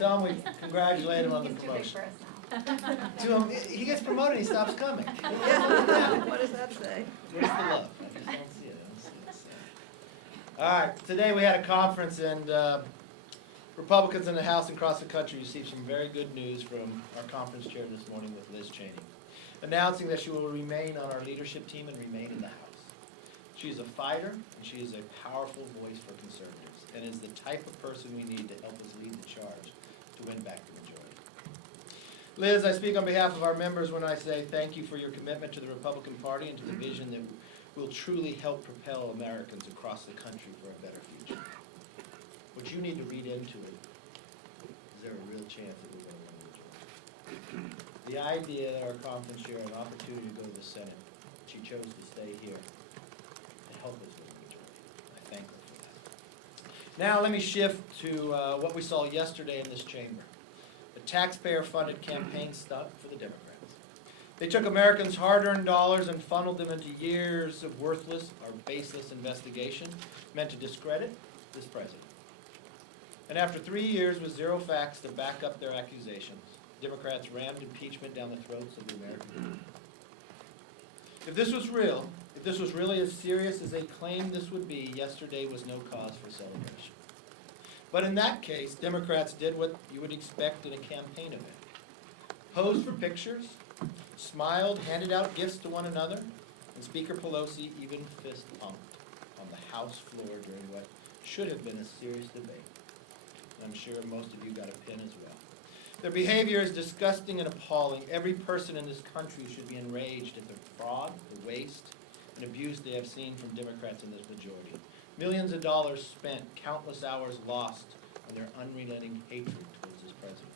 Tell him we congratulate him on the He's too big promotion. for us now. To him, he gets promoted, he stops coming. Yeah, what does that say? Where's the love? I just don't see it. I don't see it. So. All right, today we had a conference, and Republicans in the House and across the country received some very good news from our conference chair this morning with Liz Cheney, announcing that she will remain on our leadership team and remain in the House. She is a fighter, and she is a powerful voice for conservatives, and is the type of person we need to help us lead the charge to win back the majority. Liz, I speak on behalf of our members when I say thank you for your commitment to the Republican Party and to the vision that will truly help propel Americans across the country for a better future. What you need to read into it, is there a real chance that we're going to win the majority? The idea that our conference chair had an opportunity to go to the Senate, she chose to stay here to help us win the majority. I thank her for that. Now let me shift to what we saw yesterday in this chamber. A taxpayer-funded campaign stunt for the Democrats. They took Americans' hard-earned dollars and funneled them into years of worthless or baseless investigation meant to discredit this president. And after 3 years with zero facts to back up their accusations, Democrats rammed impeachment down the throats of the American people. If this was real, if this was really as serious as they claimed this would be, yesterday was no cause for celebration. But in that case, Democrats did what you would expect in a campaign event. Posed for pictures, smiled, handed out gifts to one another, and Speaker Pelosi even fist-pumped on the House floor during what should have been a serious debate. And I'm sure most of you got a pin as well. Their behavior is disgusting and appalling. Every person in this country should be enraged at the fraud, the waste, and abuse they have seen from Democrats in this majority. Millions of dollars spent, countless hours lost on their unrelenting hatred towards this president.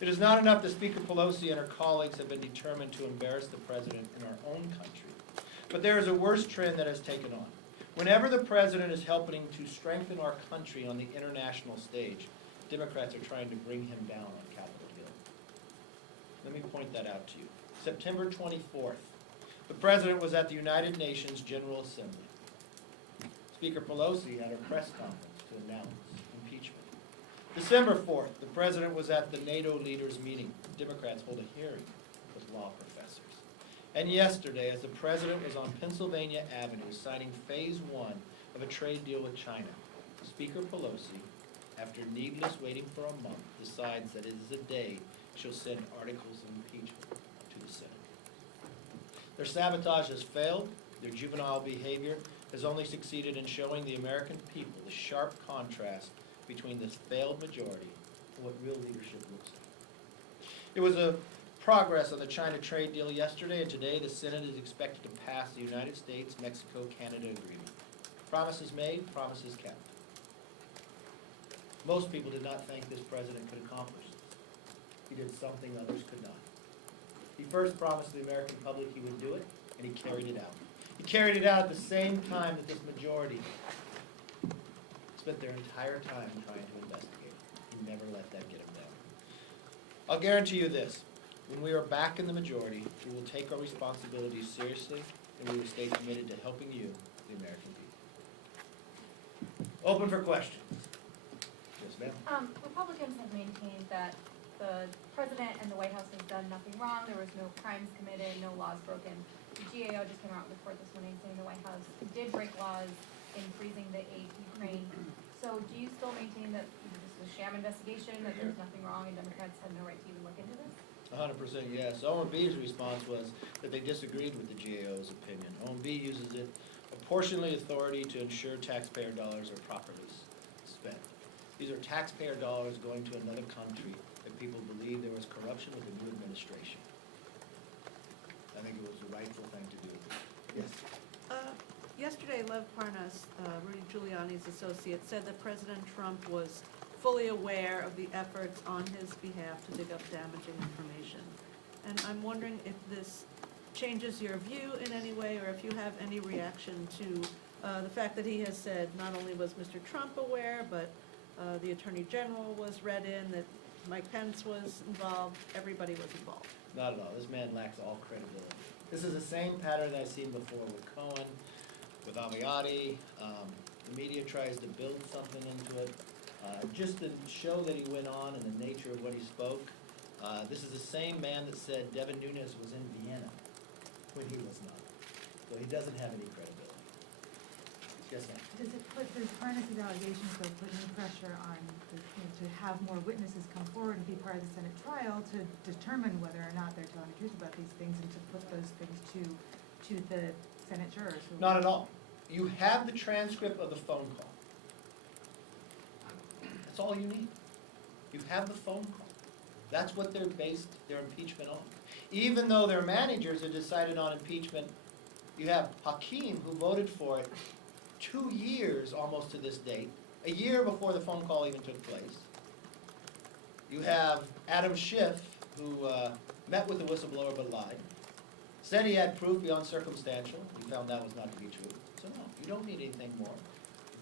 It is not enough that Speaker Pelosi and her colleagues have been determined to embarrass the president in our own country, but there is a worse trend that has taken on. Whenever the president is helping to strengthen our country on the international stage, Democrats are trying to bring him down on Capitol Hill. Let me point that out to you. September 24th, the president was at the United Nations General Assembly. Speaker Pelosi had a press conference to announce impeachment. December 4th, the president was at the NATO leaders meeting. Democrats hold a hearing with law professors. And yesterday, as the president was on Pennsylvania Avenue signing phase 1 of a trade deal with China, Speaker Pelosi, after needless waiting for a month, decides that it is a day she'll send articles of impeachment to the Senate. Their sabotage has failed. Their juvenile behavior has only succeeded in showing the American people the sharp contrast between this failed majority and what real leadership looks like. It was a progress on the China trade deal yesterday, and today the Senate is expected to pass the United States-Mexico-Canada agreement. Promises made, promises kept. Most people did not think this president could accomplish this. He did something others could not. He first promised the American public he would do it, and he carried it out. He carried it out at the same time that this majority spent their entire time trying to investigate. He never let that get him down. I'll guarantee you this. When we are back in the majority, we will take our responsibilities seriously, and we will stay committed to helping you, the American people. Open for questions. Yes, ma'am. Republicans have maintained that the president and the White House has done nothing wrong. There was no crimes committed, no laws broken. The GAO just came out with a report this morning saying the White House did break laws in freezing the aid to Ukraine. So do you still maintain that this was a sham investigation, that there's nothing wrong, and Democrats had no right to even look into this? 100% yes. OMB's response was that they disagreed with the GAO's opinion. OMB uses it apportionately authority to ensure taxpayer dollars are properly spent. These are taxpayer dollars going to another country that people believe there was corruption with the new administration. I think it was the rightful thing to do. Yes. Yesterday, Lev Parnas, Rudy Giuliani's associate, said that President Trump was fully aware of the efforts on his behalf to dig up damaging information. And I'm wondering if this changes your view in any way, or if you have any reaction to the fact that he has said not only was Mr. Trump aware, but the Attorney General was read in, that Mike Pence was involved, everybody was involved. Not at all. This man lacks all credibility. This is the same pattern I've seen before with Cohen, with Aviati. The media tries to build something into it, just to show that he went on and the nature of when he spoke. This is the same man that said Devin Nunes was in Vienna when he was not. So he doesn't have any credibility. Yes, ma'am. Does Parnas's allegations though put any pressure on, to have more witnesses come forward and be part of the Senate trial to determine whether or not they're telling the truth about these things and to put those things to the Senate jurors? Not at all. You have the transcript of the phone call. That's all you need. You have the phone call. That's what they're based their impeachment on. Even though their managers had decided on impeachment, you have Hakeem, who voted for it 2 years almost to this date, a year before the phone call even took place. You have Adam Schiff, who met with the whistleblower but lied, said he had proof beyond circumstantial. You found that was not to be true. So no, you don't need anything more.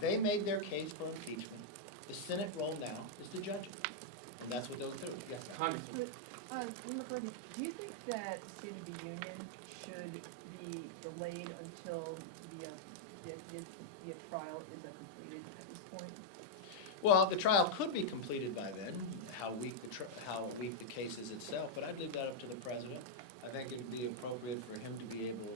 They made their case for impeachment. The Senate role now is to judge it. And that's what they'll do. Yes, ma'am. Congressman. McCarthy, do you think that State of the Union should be delayed until the trial is completed at this point? Well, the trial could be completed by then, how weak the case is itself, but I'd leave that up to the president. I think it'd be appropriate for him to be able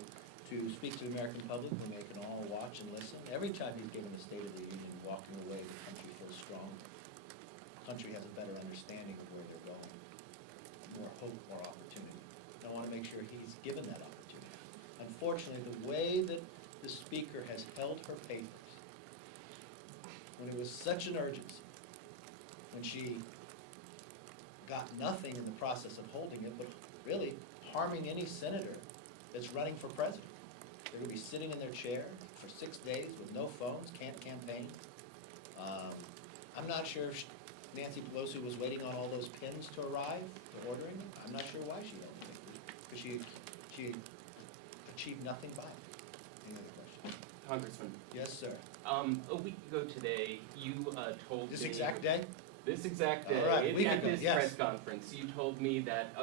to speak to the American public when they can all watch and listen. Every time he's given the State of the Union, walking away, the country feels stronger. The country has a better understanding of where they're going, more hope, more opportunity. And I want to make sure he's given that opportunity. Unfortunately, the way that the Speaker has held her papers, when it was such an urgency, when she got nothing in the process of holding it, but really harming any senator that's running for president. They're going to be sitting in their chair for 6 days with no phones, can't campaign. I'm not sure if Nancy Pelosi was waiting on all those pins to arrive, to ordering them. I'm not sure why she held them, because she achieved nothing by it. Any other question? Congressman, Yes, sir. a week ago today, you told me... This exact day? This exact day, All right, week at ago, this yes. press conference, you told me that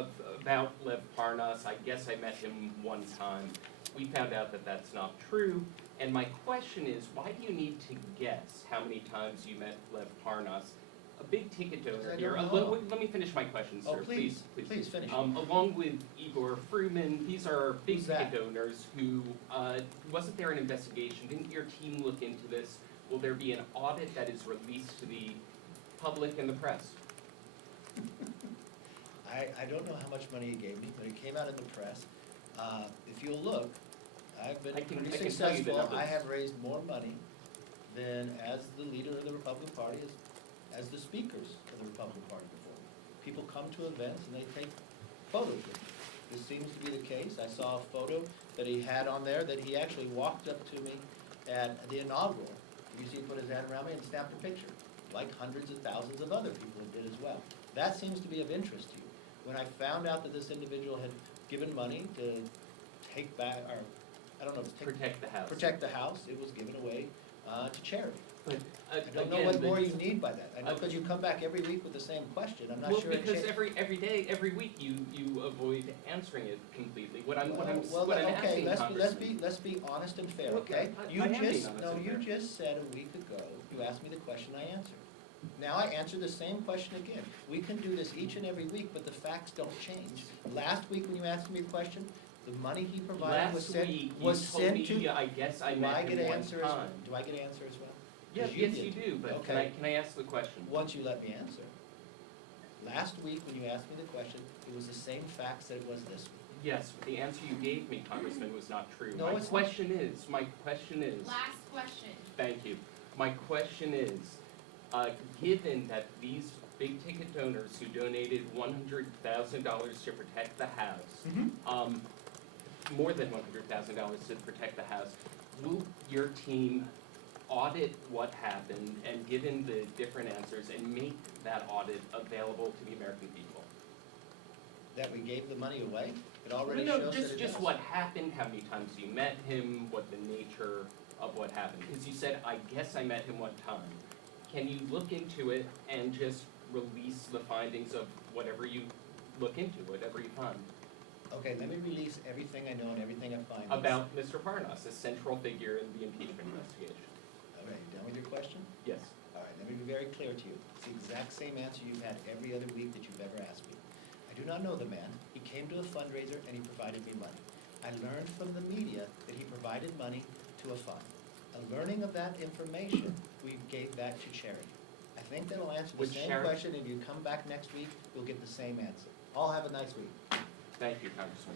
about Lev Parnas, I guess I met him one time. We found out that that's not true, and my question is, why do you need to guess how many times you met Lev Parnas? A big ticket donor I here. don't know. Let me finish my question, Oh, sir. please finish. Along with Igor Fruman, these are big Who's ticket that? donors who, wasn't there an investigation? Didn't your team look into this? Will there be an audit that is released to the public and the press? I don't know how much money he gave me, but it came out in the press. If you'll look, I've been I can pretty tell you the successful. I numbers. have raised more money than as the leader of the Republican Party, as the speakers of the Republican Party before me. People come to events and they take photos with me. This seems to be the case. I saw a photo that he had on there that he actually walked up to me at the inaugural. You see, he put his hand around me and snapped a picture, like hundreds of thousands of other people did as well. That seems to be of interest to you. When I found out that this individual had given money to take back, or I don't know, if it's Protect the house. protect the house, it was given away to charity. But, I don't know again, what more the- you need by that. I know because you come back every week with the same question. I'm not Well, sure it because changed. every day, every week, you avoid answering it completely. What I'm Okay, asking, Congressman. let's be honest and fair, Look, okay? I You am being just, honest no, and you fair. just said a week ago, you asked me the question, I answered. Now I answer the same question again. We can do this each and every week, but the facts don't change. Last week when you asked me a question, the money he provided was Last sent, week, you was told sent to. me, I guess I Do I met get him an one answer as well? time. Do I get an answer as well? Yes, 'Cause yes, did. you do, but Okay. can I ask the question? Once you let me answer. Last week, when you asked me the question, it was the same facts that it was this week. Yes, but the answer you gave me, Congressman, was not true. No, it's not. My question is, Last question. thank you. My question is, given that these big ticket donors who donated $100,000 to protect the house, more than $100,000 to protect the house, will your team audit what happened and given the different answers and make that audit available to the American people? That we gave the money away? It already No, shows that it just does. what happened, how many times you met him, what the nature of what happened. Because you said, I guess I met him one time. Can you look into it and just release the findings of whatever you look into, whatever you find? Okay, let me release everything I know and everything I find. About Mr. Parnas, a central figure in the impeachment investigation. All right, you done with your question? Yes. All right, let me be very clear to you. It's the exact same answer you've had every other week that you've ever asked me. I do not know the man. He came to a fundraiser and he provided me money. I learned from the media that he provided money to a fund. A learning of that information, we gave back to charity. I think that'll answer the Which same charity? question, and you come back next week, you'll get the same answer. All have a nice week. Thank you, Congressman.